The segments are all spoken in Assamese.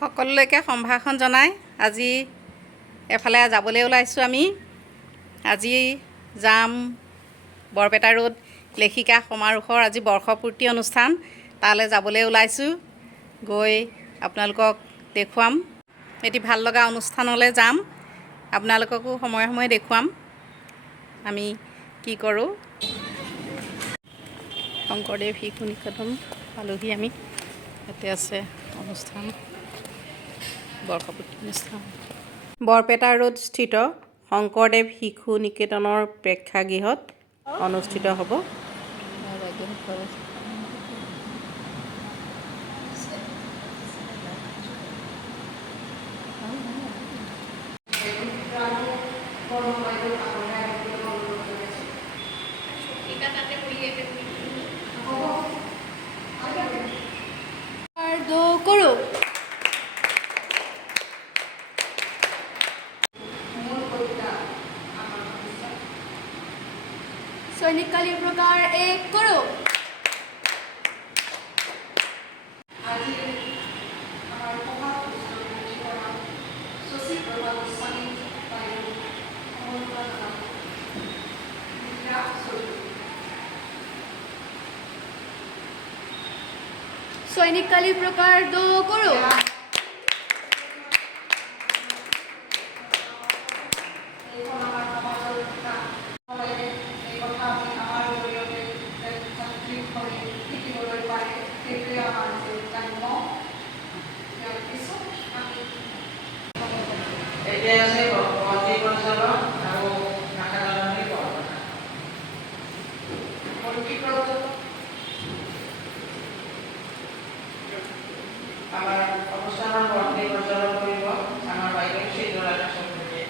সকলোলৈকে সম্ভাষণ জনাই আজি এফালে যাবলৈ ওলাইছোঁ আমি। আজি যাম বৰপেটা ৰোড লেখিকা সমাৰোহৰ আজি বৰ্ষপূৰ্তি অনুষ্ঠান, তালৈ যাবলৈ ওলাইছোঁ। গৈ আপোনালোকক দেখুৱাম। এটি ভাল লগা অনুষ্ঠানলৈ যাম, আপোনালোককো সময়ে সময়ে দেখুৱাম আমি কি কৰোঁ। শংকৰদেৱ শিশু নিকেতন পালোহি আমি। ইয়াতে আছে অনুষ্ঠান, বৰ্ষপূৰ্তি অনুষ্ঠান। বৰপেটা ৰোড স্থিত শংকৰদেৱ শিশু নিকেতনৰ প্ৰেক্ষাগৃহত অনুষ্ঠিত হ'ব। কৰোঁ। সৈনিক কালী প্ৰকাৰ 1 কৰোঁ। সৈনিক কালী প্ৰকাৰ 2 কৰোঁ। আমাৰ অনুষ্ঠানৰ বৰ্তি প্ৰজ্বলন কৰিব আমাৰ বাইদেউ চিত্ৰলেখা চৌধুৰীয়ে।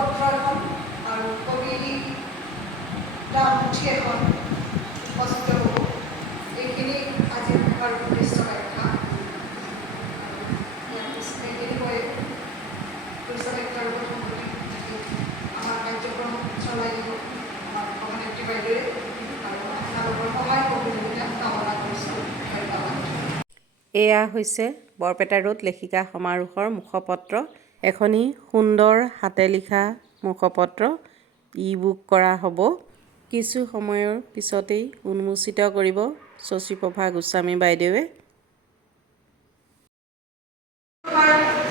মুখপত্ৰ এখন আৰু কবিতা পুথি এখন উপস্থিত হ'ব। এইখিনি আজিৰ আমাৰ উদ্দেশ্য ব্যাখ্যা। ইয়াৰ পিছতে কেনেকৈ উদ্দেশ্য ব্যাখ্যাৰ ওপৰত সংগতি আমাৰ কাৰ্যক্ৰম চলাই দিব আমাৰ সভানেত্ৰী বাইদেৱে, আৰু আপোনালোকৰ সহায় সহযোগিতা কামনা কৰিছোঁ। ধন্যবাদ। এয়া হৈছে বৰপেটা ৰোড লেখিকা সমাৰোহৰ মুখপত্ৰ। এখনি সুন্দৰ হাতে লিখা মুখপত্ৰ ই-বুক কৰা হ'ব। কিছু সময়ৰ পিছতেই উন্মোচিত কৰিব শশীপ্ৰভা গোস্বামী বাইদেৱে।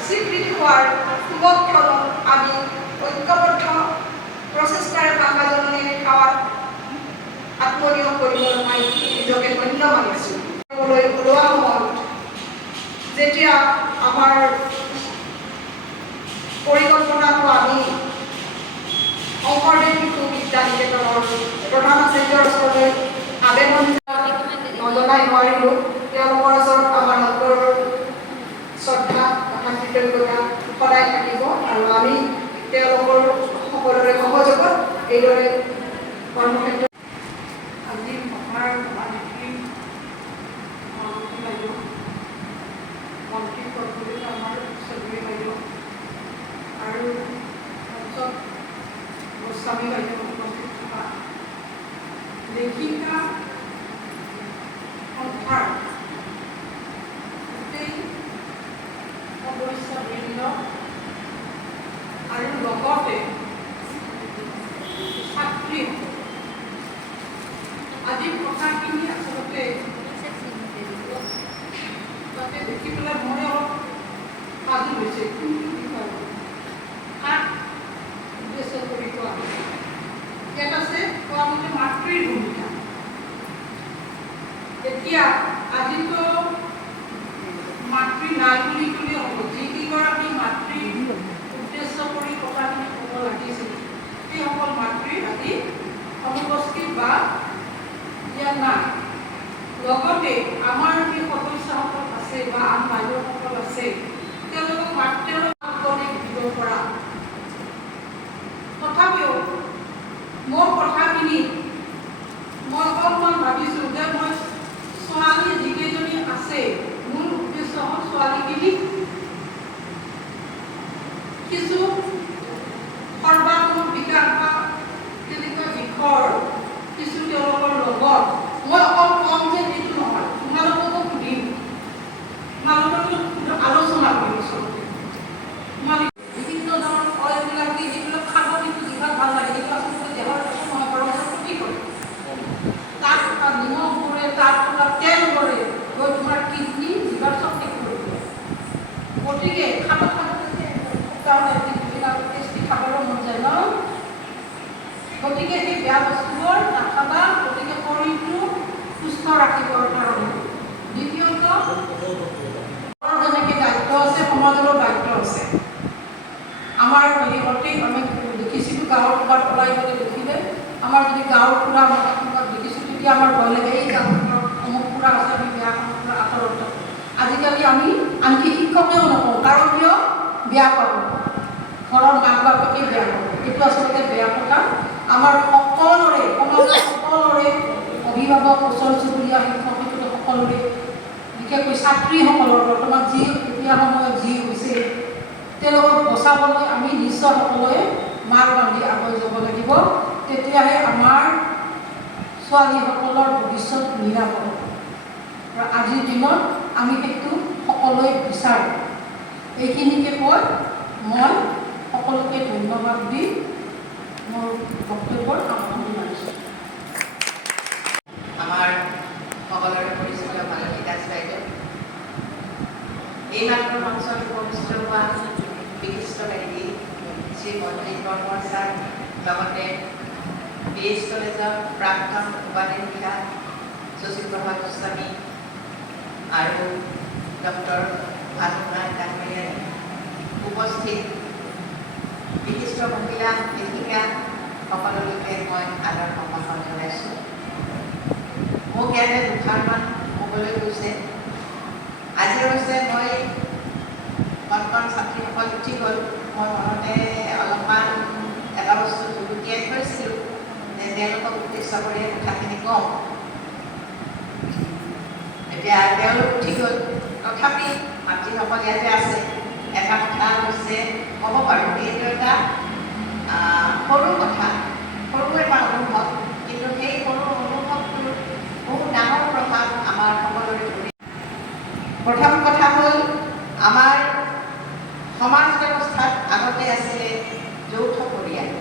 স্বীকৃতি হোৱাৰ শুভক্ষণত আমি ঐক্যবদ্ধ প্ৰচেষ্টাৰে ভাষাজননী সেৱাত আত্মনিয়োগ কৰিবলৈ পাই নিজকে ধন্য মানিছোঁ। ওলোৱা সময়ত যেতিয়া আমাৰ পৰিকল্পনাটো আমি শংকৰদেৱ শিশু বিদ্যা নিকেতনৰ প্ৰধান আচাৰ্যৰ ওচৰলৈ আবেদন নজনাই নোৱাৰিলোঁ। তেওঁলোকৰ ওচৰত আমাৰ অন্তৰৰ শ্ৰদ্ধা তথা কৃতজ্ঞতা সদায় থাকিব, আৰু আমি তেওঁলোকৰ সকলোৰে সহযোগত এইদৰে কৰ্মক্ষেত্ৰত আজি সভাৰ সভানেত্ৰী বাইদেউ, মন্ত্ৰী পৰ্যবেক্ষক আমাৰ চৌধুৰী বাইদেউ আৰু তাৰপিছত গোস্বামী বাইদেউ উপস্থিত থকা লেখিকা সন্থাৰ গোটেই সদস্যবৃন্দ আৰু লগতে ছাত্ৰী, আজিৰ কথাখিনি আচলতে তাতে দেখি পেলাই মই অলপ সাজু হৈছে। কোনটো বিষয় কাক উদ্দেশ্য কৰি কোৱা হৈছে? ইয়াত আছে কোৱা মতে মাতৃৰ ভূমিকা। এতিয়া আজিতো মাতৃ নাই বুলি ক'লে হ'ব। যিকেইগৰাকী মাতৃ উদ্দেশ্য কৰি কথাখিনি ক'ব লাগিছিল সেইসকল মাতৃ আজি অনুপস্থিত বা ইয়াত নাই। লগতে আমাৰ যি সদস্যসকল আছে বা আন বাইদেউসকল আছে, তেওঁলোকক মাতৃৰ উপদেশ দিব পৰা। তথাপিও মোৰ কথাখিনি মই অকণমান ভাবিছোঁ যে মই ছোৱালী যিকেইজনী আছে, মূল উদ্দেশ্য হ'ল ছোৱালীখিনিক কিছু সৰ্বাত্মক বিকাশ বা তেনেকুৱা দিশৰ কিছু তেওঁলোকৰ লগত মই অকল কম যে এইটো নহয়, তোমালোককো সুধিম, তোমালোককো আলোচনা কৰিম। আচলতে তোমালোকে বিভিন্ন ধৰণৰ ফলবিলাক দি যিবিলাক খাব কিন্তু যিবিলাক ভাল লাগে সেইটো আচলতে দেহৰ নহয়, বৰং ক্ষতি কৰে। তাত নিমখ পৰে, তাত তেল পৰে, গৈ তোমাৰ কিডনী যিবিলাক চব শেষ কৰি দিয়ে। গতিকে খাব টেষ্টি খাবলৈ মন যায় ন? গতিকে সেই বেয়া বস্তুবোৰ নাখাবা। গতিকে শৰীৰটো সুস্থ ৰাখিবৰ কাৰণে। দ্বিতীয়ত যেনেকৈ দায়িত্ব আছে, সমাজৰো দায়িত্ব আছে। আমাৰ অতি আমি দেখিছিলোঁ গাঁৱৰ ক'ৰবাত ওলাই গ'লে দেখিলে আমাৰ যদি গাঁৱৰ ফুৰা মই দেখিছোঁ তেতিয়া আমাৰ ভয় লাগে, এই গাঁৱৰ অমুক ফুৰা আছে, আমি বেয়া কাম ফুৰা আঁতৰত। আজিকালি আমি আনকি শিক্ষকেও নকওঁ, কাৰণ কিয়? বেয়া পাব, ঘৰৰ মাক বাপেকে বেয়া পাব। এইটো আচলতে বেয়া কথা। আমাৰ সকলোৰে সমাজৰ সকলোৰে অভিভাৱক, ওচৰ চুবুৰীয়া, শিক্ষক শিক্ষয়িত্ৰী সকলোৰে, বিশেষকৈ ছাত্ৰীসকলৰ বৰ্তমান যি এতিয়া সময়ত যি হৈছে, তেওঁলোকক বচাবলৈ আমি নিশ্চয় সকলোৱে মাৰ বান্ধি আগুৱাই যাব লাগিব। তেতিয়াহে আমাৰ ছোৱালীসকলৰ ভৱিষ্যত নিৰাপদ হ'ব। আৰু আজিৰ দিনত আমি সেইটো সকলোৱে বিচাৰোঁ। এইখিনিকে কৈ মই সকলোকে ধন্যবাদ দি মোৰ বক্তব্যৰ সামৰণি মাৰিছোঁ। আমাৰ সকলোৰে পৰিচিত মালতী দাস বাইদেউ, এইমাত্ৰ মঞ্চত উপস্থিত হোৱা বিশিষ্ট ব্যক্তি শ্ৰী মন্ত্ৰী বৰ্মন ছাৰ, লগতে BH কলেজৰ প্ৰাক্তন উপাধ্যক্ষা শশীপ্ৰভা গোস্বামী আৰু ডক্টৰ ভানুনাথ ডাঙৰীয়াই, উপস্থিত বিশিষ্ট মহিলা লেখিকা সকলোকে মই আদৰ সম্ভাষণ জনাইছোঁ। মোক ইয়াতে দুষাৰমান ক'বলৈ কৈছে। আজি অৱশ্যে মই কণ ছাত্ৰীসকল উঠি গ'ল, মই মনতে অলপমান ইচ্ছা কৰি কথাখিনি কওঁ। এতিয়া তেওঁলোক উঠি গ'ল, তথাপি মাতৃসকল ইয়াতে আছে। এটা কথা হৈছে ক'ব পাৰোঁ, এইটো এটা সৰু কথা, সৰু এটা অনুভৱ, কিন্তু সেই সৰু অনুভৱটোৰ বহু ডাঙৰ প্ৰভাৱ আমাৰ সকলোৰে পৰি। প্ৰথম কথা হ'ল, আমাৰ সমাজ ব্যৱস্থাত আগতে আছিলে যৌথ পৰিয়াল।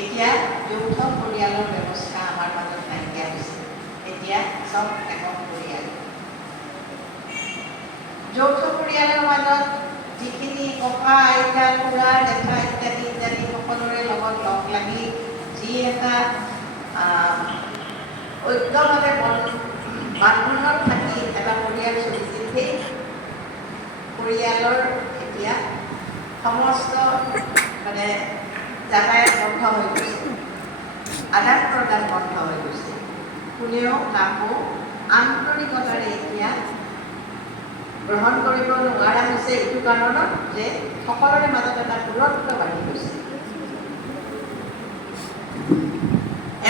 এতিয়া যৌথ পৰিয়ালৰ ব্যৱস্থা আমাৰ মাজত নাইকিয়া হৈছে। এতিয়া চব একক পৰিয়াল। যৌথ পৰিয়ালৰ মাজত যিখিনি ককা আইতা খুৰা জেঠা ইত্যাদি ইত্যাদি সকলোৰে লগত লগ লাগি যি এটা ঐক্যভাৱে বান্ধোনত থাকি এটা পৰিয়াল চলিছিল, সেই পৰিয়ালৰ এতিয়া সমস্ত মানে যাতায়াত বন্ধ হৈ গৈছে, আদান প্ৰদান বন্ধ হৈ গৈছে। কোনেও কাকো আন্তৰিকতাৰে এতিয়া গ্ৰহণ কৰিব নোৱাৰা হৈছে, এইটো কাৰণত যে সকলোৰে মাজত এটা দূৰত্ব বাঢ়ি গৈছে।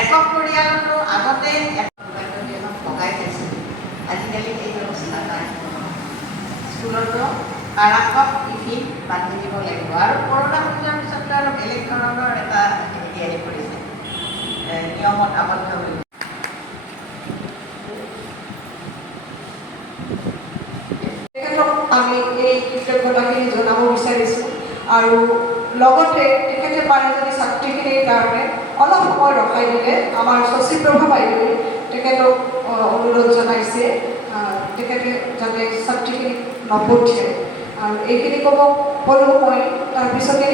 একক পৰিয়ালতো আগতে ভগাই খাইছিল, আজিকালি এই ব্যৱস্থা নাই। স্কুলতো কাৰাকক টিফিন বান্ধি দিব লাগিব, আৰু কৰোণা পূজাৰ পিছততো আৰু বেলেগ ধৰণৰ এটা হেৰি আহি পৰিছে, নিয়মত আবদ্ধ হৈ গৈছে। তেখেতক আমি এই কৃতজ্ঞতাখিনি জনাব বিচাৰিছোঁ, আৰু লগতে তেখেতে পাৰে যদি ছাত্ৰীখিনিৰ কাৰণে অলপ সময় ৰখাই দিলে, আমাৰ শশীপ্ৰভা বাইদেৱে তেখেতক অনুৰোধ জনাইছে তেখেতে যাতে ছাত্ৰীখিনিক নপঠিয়ায়। আৰু এইখিনি ক'লো মই, তাৰপিছতে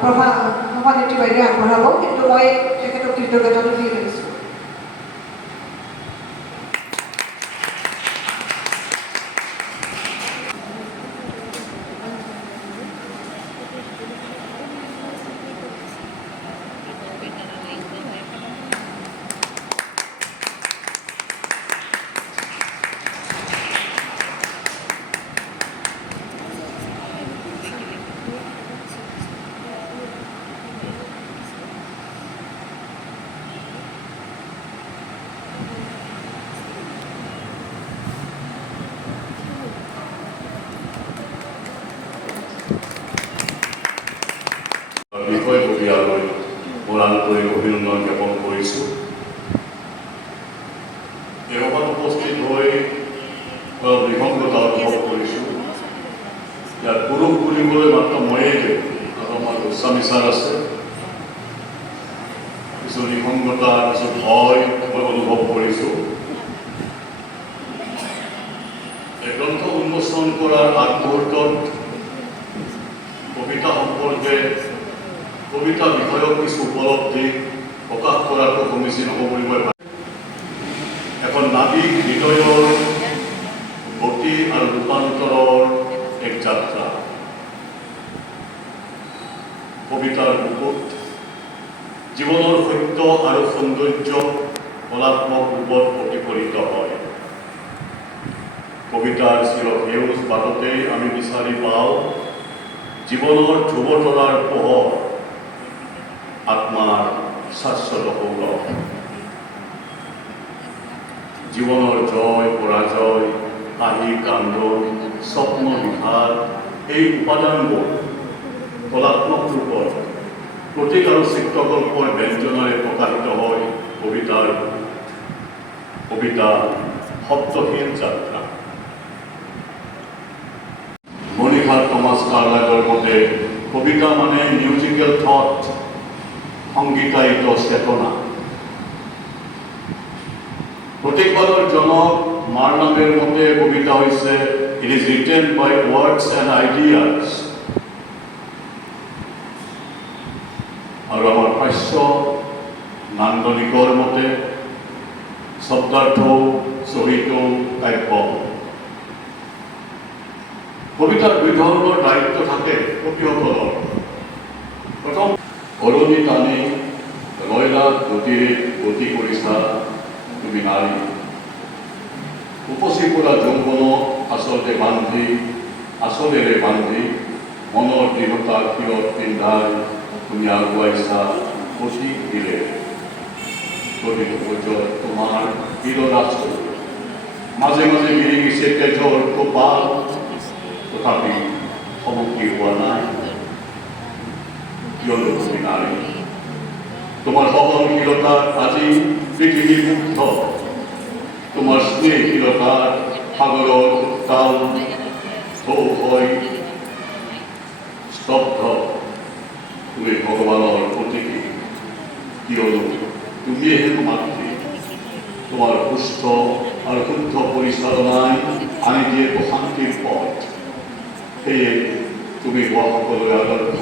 সভানেত্ৰী বাইদেৱে আগবঢ়াব, কিন্তু মই তেখেতক কৃতজ্ঞতাটো দি লৈছোঁ। বিষয়ববীয়ালৈ মোৰ আন্তৰিক অভিনন্দন জ্ঞাপন কৰিছোঁ। এই সভাত উপস্থিত হৈ অলপ নিসংগতা অনুভৱ কৰিছোঁ। ইয়াত পুৰুষ বুলিবলৈ মাত্ৰ ময়েই অলপমান উচ্চামিচাৰ আছে, কিছু নিসংগতা, কিছু ভয় মই অনুভৱ কৰিছোঁ। এই গ্ৰন্থ উন্মোচন কৰাৰ আগ মুহূৰ্তত কবিতা সম্পৰ্কে, কবিতা বিষয়ক কিছু উপলব্ধি প্ৰকাশ কৰাটো সমীচীন হ'ব বুলি মই ভাবোঁ। এখন নাবিক হৃদয়ৰ গতি আৰু ৰূপান্তৰৰ এক যাত্ৰা। কবিতাৰ বুকুত জীৱনৰ সত্য আৰু সৌন্দৰ্য কলাত্মক ৰূপত প্ৰতিফলিত হয়। কবিতাৰ চিৰসেউজ বাটতেই আমি বিচাৰি পাওঁ জীৱনৰ ধ্ৰুৱতৰাৰ পোহৰ, আত্মাৰ শাশ্বত সৌৰভ। জীৱনৰ জয় পৰাজয়, হাঁহি কান্দোন, স্বপ্ন বিষাদ, এই উপাদানবোৰ কলাত্মক ৰূপত প্ৰতীক আৰু চিত্ৰকল্পৰ ব্যঞ্জনাৰে প্ৰকাশিত হয় কবিতাৰ। কবিতা শব্দহীন যাত্ৰা। মণিষা টমাছ কাৰ্লাইলৰ মতে কবিতা মানে মিউজিকেল থট, সংগীতায়িত চেতনা। প্ৰতীকবাদৰ জনক মাৰ্লামেৰ মতে কবিতা হৈছে it is written by words and ideas. আৰু আমাৰ প্ৰাচ্য নান্দনিকৰ মতে শব্দাৰ্থ চহিত কাব্য। কবিতাৰ দুই ধৰণৰ দায়িত্ব থাকে কবিসকলৰ। প্ৰথম, অৰণি টানি ৰয়লাত গতিৰে গতি কৰিছা তুমি নাৰী। উপচি পৰা যৌৱনক আচলেৰে বান্ধি মনৰ দৃঢ়তা শিৰত পিন্ধাই তুমি আগুৱাইছা অতি ধীৰে। শরীর উপজয় তোমার বীররাষ্ট্র মাঝে মাঝে গিরে গেছে তেজর কপাল তথাপি সমুখী হওয়া নাই কিয়নো তুমি নারী তোমার সহনশীলতার আজি পৃথিবী মুগ্ধ তোমার স্নেহশীলতার সাগৰৰ উত্তাল হয় স্তব্ধ তুমি ভগৱানৰ প্ৰতীকী কিয়নো তুমিয়ে হেতু মাতৃ তোমাৰ সুস্থ আৰু শুদ্ধ পৰিচালনাই আনি দিয়ে প্ৰশান্তিৰ পথ সেয়ে তুমি হোৱা সকলোৰে আদৰ্শ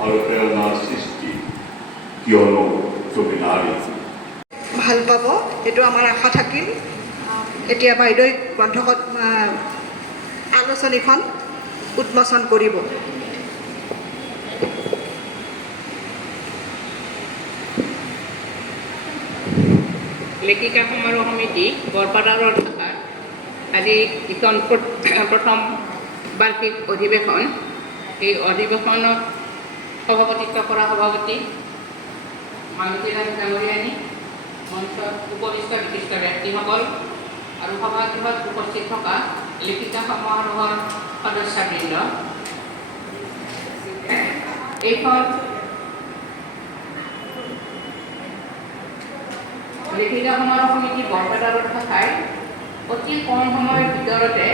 আৰু প্ৰেৰণাৰ সৃষ্টি কিয়নো তুমি নাৰী ভাল পাব এইটো আমাৰ আশা থাকিল এতিয়া বাইদেৱে গ্ৰন্থত আলোচনীখন উন্মোচন কৰিব লেখিকা সমাৰোহ সমিতি বৰপেটাৰ থকা আজি ইখন প্ৰথম বাৰ্ষিক অধিৱেশন এই অধিৱেশনত সভাপতিত্ব কৰা সভাপতি মালতীৰাণী ডাঙৰীয়ানী মঞ্চত উপবিষ্ট বিশিষ্ট ব্যক্তিসকল আৰু সভাগৃহত উপস্থিত থকা লেখিকা সমাৰোহৰ সদস্যবৃন্দ এইখন লেখিকা সমাৰোহ সমিতি বৰপেটাৰ শাখাই অতি কম সময়ৰ ভিতৰতে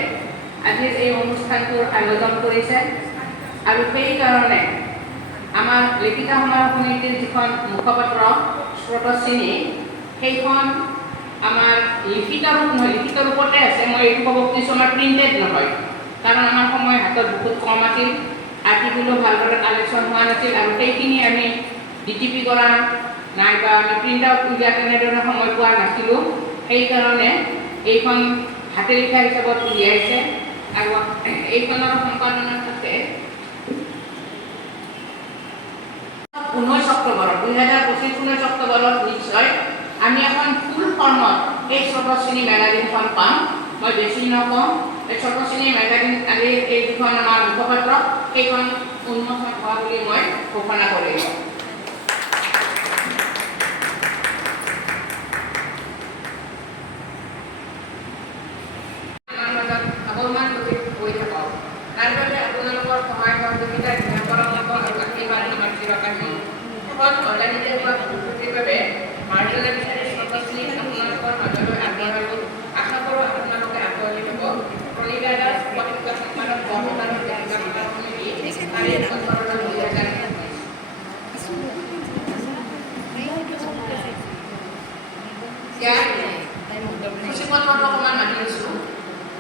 আজিৰ এই অনুষ্ঠানটোৰ আয়োজন কৰিছে আৰু সেইকাৰণে আমাৰ লেখিকা সমাৰোহ সমিতিৰ যিখন মুখপত্ৰ স্ৰোতস্বিনী সেইখন আমাৰ লিখিত ৰূপ নহয় লিখিত ৰূপতে আছে মই এইটো ক'ব খুজিছোঁ আমাৰ প্ৰিণ্টেড নহয় কাৰণ আমাৰ সময় হাতত বহুত কম আছিল আৰ্টিকুলো ভালদৰে কালেকশ্যন হোৱা নাছিল আৰু সেইখিনি আমি ডিটিপি কৰা নাইবা আমি প্ৰিণ্ট আউট উলিয়াই তেনেদৰে সময় পোৱা নাছিলোঁ সেইকাৰণে এইখন হাতে লিখা হিচাপত উলিয়াইছে আৰু এইখনৰ সম্পাদনাৰ থাকে 19 অক্টোবৰত 2025 অক্টোবৰত নিশ্চয় আমি এখন ফুল ফৰ্মত এই স্ৰোতস্বিনী মেগাজিনখন পাম মই বেছি নকওঁ এই স্ৰোতস্বিনী মেগাজিন আজি এই যিখন আমাৰ মুখপত্ৰ সেইখন উন্মোচন হোৱা বুলি মই ঘোষণা কৰিলোঁ তাৰবাবে আপোনালোকৰ সহায় সহযোগিতা পৰামৰ্শ আৰু আশীৰ্বাদ আমাৰ চিৰকালী অৰ্গানিক হোৱা পদ্ধতিৰ বাবে মাৰ্জনা বিচাৰি স্ৰোতস্বিনী আপোনালোকৰ মাজলৈ আগবঢ়াব আশা কৰোঁ আপোনালোকে আঁতৰি ল'ব প্ৰণীতা দাস উপযুক্ত সম্পাদক বৰপেটাৰ লেখিকা সমাৰোহ সমিতি তাৰিখ 17 ইয়াত সূচীপত্ৰটো অকণমান মাতি দিছোঁ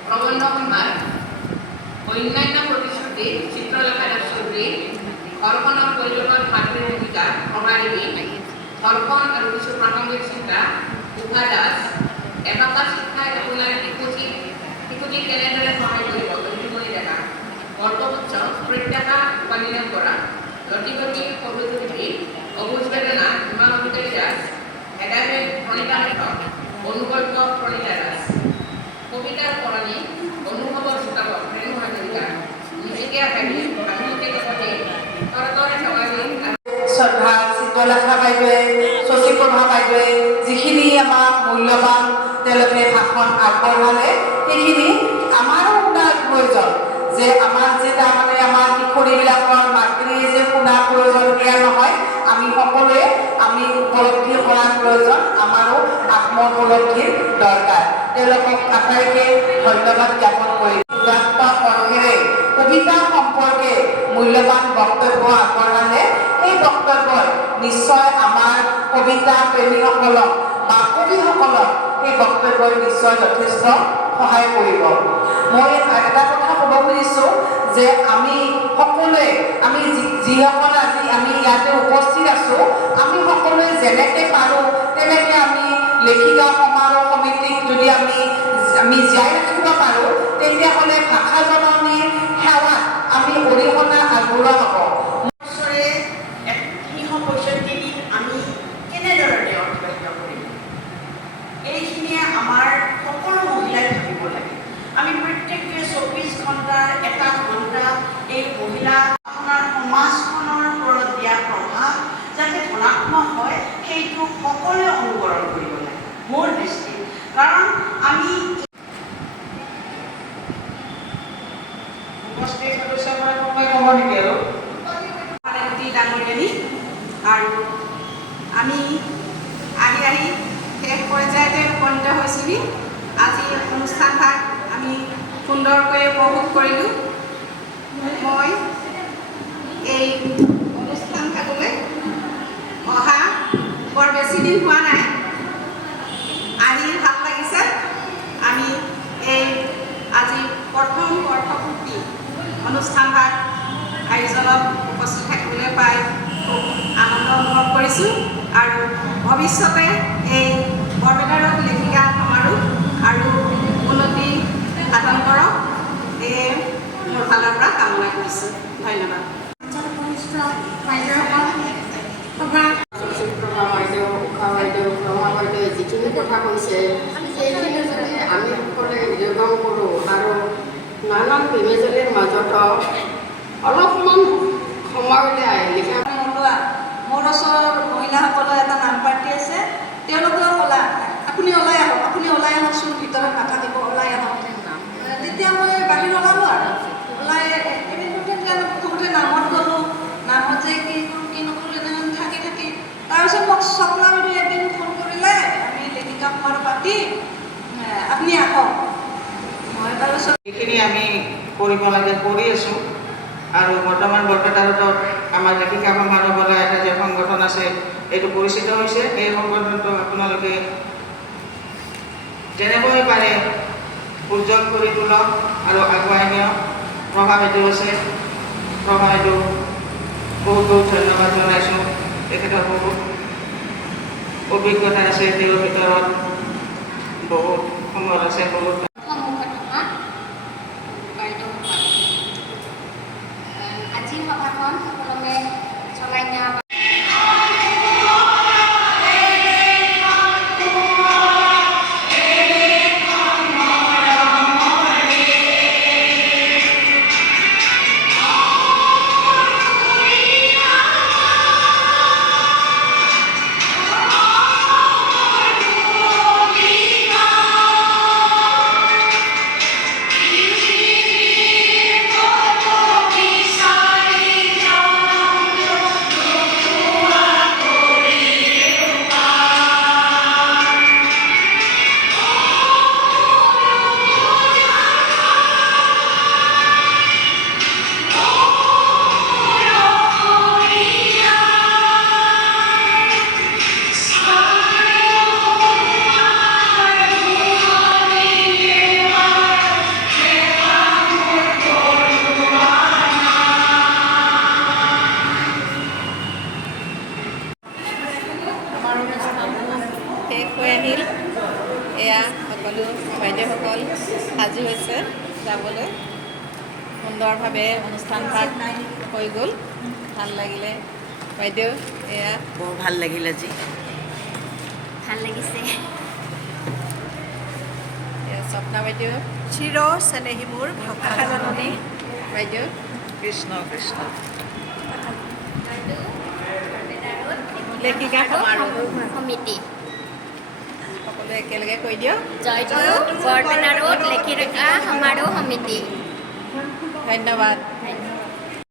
প্ৰবন্ধ সম্ভাৰ অন্যান্য প্ৰতিশ্ৰুতি চিত্ৰলেখা দাসচৌধুৰী ঘৰখনৰ পৰিৱেশত মাতৃৰ ভূমিকা প্ৰভাদেৱী ঘৰখন আৰু কিছু প্ৰাসংগিক চিন্তা উষা দাস এবাকা শিক্ষাই আপোনাৰ শিশুটিক কেনেদৰে সহায় কৰিব জ্যোতিমণি ডেকা বৰ্তপুত্ৰ প্ৰত্যাশা উপানীনাম কৰা লতিগতি সহযোগী অবুজ বেদনা হিমালতিকাৰী দাস হেদাবেগ প্ৰণীতা লেখক অনুগল্প প্ৰণীতা দাস কবিতাৰ পৰণী অনুভৱৰ চোতাবক ৰেণু হাজৰিকা নিজিকীয়া ভাবি আধুনিক জগতে শৰতৰে সমাজী শ্ৰদ্ধা চিত্ৰলেখা বাইদেৱে শশীপ্ৰভা বাইদেৱে যিখিনি আমাক মূল্যৱান তেওঁলোকে ভাষণ আগবঢ়ালে সেইখিনি আমাৰো শুনাৰ প্ৰয়োজন যে আমাক যে তাৰমানে আমাৰ কিশোৰীবিলাকৰ মাতৃয়ে যে শুনাৰ প্ৰয়োজন দিয়া নহয় আমি সকলোৱে আমি উপলব্ধি কৰাৰ প্ৰয়োজন আমাৰো আত্ম উপলব্ধিৰ দৰকাৰ তেওঁলোকক আটাইকে ধন্যবাদ জ্ঞাপন কৰি অৰ্থেৰে কবিতা সম্পৰ্কে মূল্যৱান বক্তব্য আগবঢ়ালে সেই বক্তব্যই নিশ্চয় আমাৰ কবিতা প্ৰেমীসকলক বা কবিসকলক সেই বক্তব্যই নিশ্চয় যথেষ্ট সহায় কৰিব মই এটা কথা ক'ব খুজিছোঁ যে আমি সকলোৱে আমি যিসকল আজি আমি ইয়াতে উপস্থিত আছোঁ আমি সকলোৱে যেনেকৈ পাৰোঁ তেনেকৈ আমি লেখিকা সমাৰোহ সমিতিক যদি আমি জীয়াই ৰাখিব পাৰোঁ তেতিয়াহ'লে ভাষা জননীৰ সেৱাত আমি অৰিহণা আগবঢ়োৱা হ'ব আমি কেনেদৰে অতিবাহিত কৰিম এইখিনিয়ে আমাৰ সকলো মহিলাই ভাবিব লাগে আমি প্ৰত্যেকে 24 ঘণ্টাৰ এটা ঘণ্টা এই মহিলা আপোনাৰ সমাজখনৰ ওপৰত দিয়া প্ৰভাৱ যাতে ধনাত্মক হয় সেইটো সকলোৱে অনুকৰণ কৰিব মোৰ দৃষ্টি। কাৰণ আমি উপস্থিত সদস্যসকলে কোনোবাই ক'ব নেকি আৰু ডাঙৰীয়ানী আৰু আমি আহি শেষ পৰ্যায়তে উপনীত হৈছোঁহি। আজি অনুষ্ঠানভাগ আমি সুন্দৰকৈ উপভোগ কৰিলোঁ। মই এই অনুষ্ঠানভাগলৈ অহা বৰ বেছি দিন হোৱা নাই, আহি ভাল লাগিছে। আমি এই আজি প্ৰথম বৰ্ষপূৰ্তি অনুষ্ঠানভাগ আয়োজনত উপস্থিত থাকিবলৈ পাই খুব আনন্দ অনুভৱ কৰিছোঁ আৰু ভৱিষ্যতে এই বৰপেটা ৰোড লেখিকা সমাৰোহ আৰু উন্নতি সাধন কৰক, এয়ে মোৰ ফালৰ পৰা কামনা কৰিছোঁ। ধন্যবাদ। যিখিনি কথা কৈছে সেইখিনি যদি আমি সকলোৱে যোগান কৰোঁ আৰু নানান বিবেচনীৰ মাজতো অলপমান সময় উলিয়াই লিখা ওলোৱা মোৰ ওচৰৰ মহিলাসকলৰ এটা নাম পাৰ্টি আছে, তেওঁলোকেও ওলা আপুনি ওলাই আহক, আপুনি ওলাই আহকচোন, ভিতৰত নাথাকিব, ওলাই আহক। তেতিয়া মই বাহিৰ ওলালোঁ আৰু ওলাই এদিন প্ৰথমতে নামত গ'লোঁ, নামত যে কি কৰোঁ কি নকৰোঁ এনেকৈ থাকি তাৰপিছত মোক স্বপ্না বাইদেৱে এদিন ফোন কৰিলে, আমি লেখিকা সমাৰোহ পাতি আপুনি আহক। মই তাৰপিছত এইখিনি আমি কৰিব লাগে কৰি আছোঁ আৰু বৰ্তমান বৰপেটা ৰোডত আমাৰ লেখিকা সমাৰোহ বোলা এটা যে সংগঠন আছে এইটো পৰিচিত হৈছে। এই সংগঠনটো আপোনালোকে যেনেকৈ পাৰে উজ্জ্বল কৰি তোলক আৰু আগুৱাই নিয়ক। প্ৰভা বাইদেউ আছে, প্ৰভা বাইদেউ বহুত ধন্যবাদ জনাইছোঁ। তেখেতৰ বহুত অভিজ্ঞতা আছে, তেওঁৰ ভিতৰত বহুত সমল আছে, বহুত আজি সভাখন সুকলমে চলাই নিয়া শেষ হৈ আহিল। এয়া সকলো বাইদেউসকল সাজু হৈছে যাবলৈ। সুন্দৰভাৱে অনুষ্ঠানভাগ হৈ গ'ল, ভাল লাগিলে। বাইদেউ এয়া বৰ ভাল লাগিল আজি। ভাল লাগিছে। এয়া স্বপ্না বাইদেউ, চিৰ চেনেহী মোৰ আশাজননী বাইদেউ, কৃষ্ণ কৃষ্ণ। লেখিকা সমাৰোহ সমিতি সকলোৱে একেলগে কৈ দিয়ক। জয়গুৰু বৰপেটা ৰোড লেখিকা সমাৰোহ সমিতি। ধন্যবাদ।